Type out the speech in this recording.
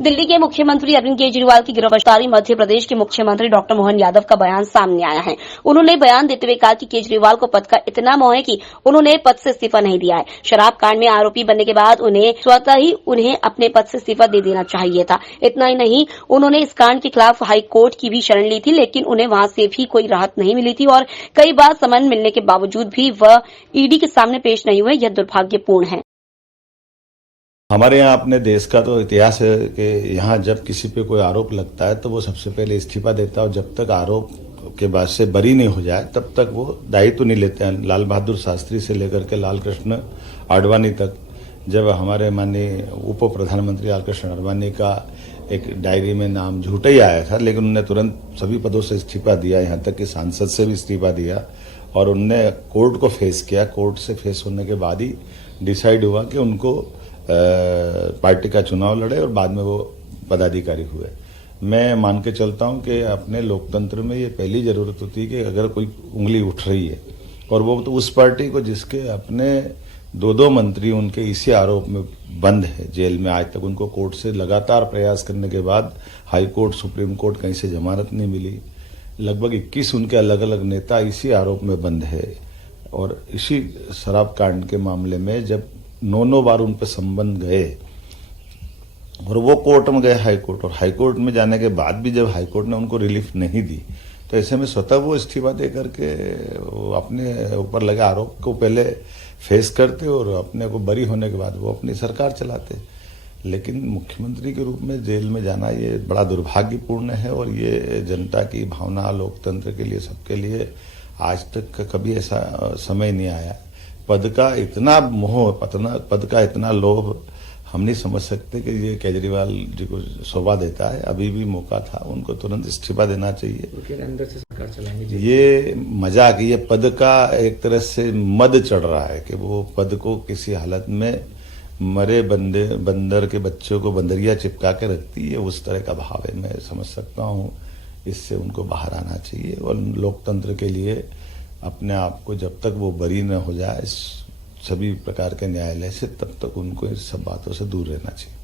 दिल्ली के मुख्यमंत्री अरविंद केजरीवाल की गिरफ्तारी मध्य प्रदेश के मुख्यमंत्री डॉक्टर मोहन यादव का बयान सामने आया है। उन्होंने बयान देते हुए कहा कि केजरीवाल को पद का इतना मोह है कि उन्होंने पद से इस्तीफा नहीं दिया है। शराब कांड में आरोपी बनने के बाद उन्हें स्वतः ही उन्हें अपने पद से इस्तीफा दे देना चाहिए था। इतना ही नहीं, उन्होंने इस कांड के खिलाफ हाई कोर्ट की भी शरण ली थी, लेकिन उन्हें वहां से भी कोई राहत नहीं मिली थी और कई बार समन मिलने के बावजूद भी वह ईडी के सामने पेश नहीं हुए। यह दुर्भाग्यपूर्ण है। हमारे यहाँ अपने देश का तो इतिहास है कि यहाँ जब किसी पे कोई आरोप लगता है तो वो सबसे पहले इस्तीफा देता है और जब तक आरोप के बाद से बरी नहीं हो जाए तब तक वो दायित्व नहीं लेते हैं। लाल बहादुर शास्त्री से लेकर के लाल कृष्ण आडवाणी तक, जब हमारे माननीय उप प्रधानमंत्री लाल कृष्ण आडवाणी का एक डायरी में नाम झूठा ही आया था, लेकिन उन्होंने तुरंत सभी पदों से इस्तीफा दिया, यहाँ तक कि सांसद से भी इस्तीफा दिया और उनने कोर्ट को फेस किया। कोर्ट से फेस होने के बाद ही डिसाइड हुआ कि उनको पार्टी का चुनाव लड़े और बाद में वो पदाधिकारी हुए। मैं मान के चलता हूं कि अपने लोकतंत्र में ये पहली जरूरत होती है कि अगर कोई उंगली उठ रही है और वो तो उस पार्टी को जिसके अपने दो मंत्री उनके इसी आरोप में बंद है जेल में, आज तक उनको कोर्ट से लगातार प्रयास करने के बाद हाई कोर्ट सुप्रीम कोर्ट कहीं से जमानत नहीं मिली। लगभग 21 उनके अलग अलग नेता इसी आरोप में बंद है और इसी शराब कांड के मामले में जब 9 बार उन पर संबंध गए और वो कोर्ट में गए हाई कोर्ट, और हाई कोर्ट में जाने के बाद भी जब हाई कोर्ट ने उनको रिलीफ नहीं दी तो ऐसे में स्वतः वो इस्तीफा दे करके अपने ऊपर लगे आरोप को पहले फेस करते और अपने को बरी होने के बाद वो अपनी सरकार चलाते। लेकिन मुख्यमंत्री के रूप में जेल में जाना ये बड़ा दुर्भाग्यपूर्ण है और ये जनता की भावना, लोकतंत्र के लिए, सबके लिए आज तक कभी ऐसा समय नहीं आया। पद का इतना मोह, पद का इतना लोभ हम नहीं समझ सकते कि ये केजरीवाल जी को शोभा देता है। अभी भी मौका था, उनको तुरंत इस्तीफा देना चाहिए। अंदर से सरकार चलाएंगे। ये मजाक, ये पद का एक तरह से मद चढ़ रहा है कि वो पद को किसी हालत में मरे बंदर के बच्चों को बंदरिया चिपका के रखती है, उस तरह का भाव है। मैं समझ सकता हूँ, इससे उनको बाहर आना चाहिए और लोकतंत्र के लिए अपने आप को जब तक वो बरी न हो जाए सभी प्रकार के न्यायालय से, तब तक उनको इस सब बातों से दूर रहना चाहिए।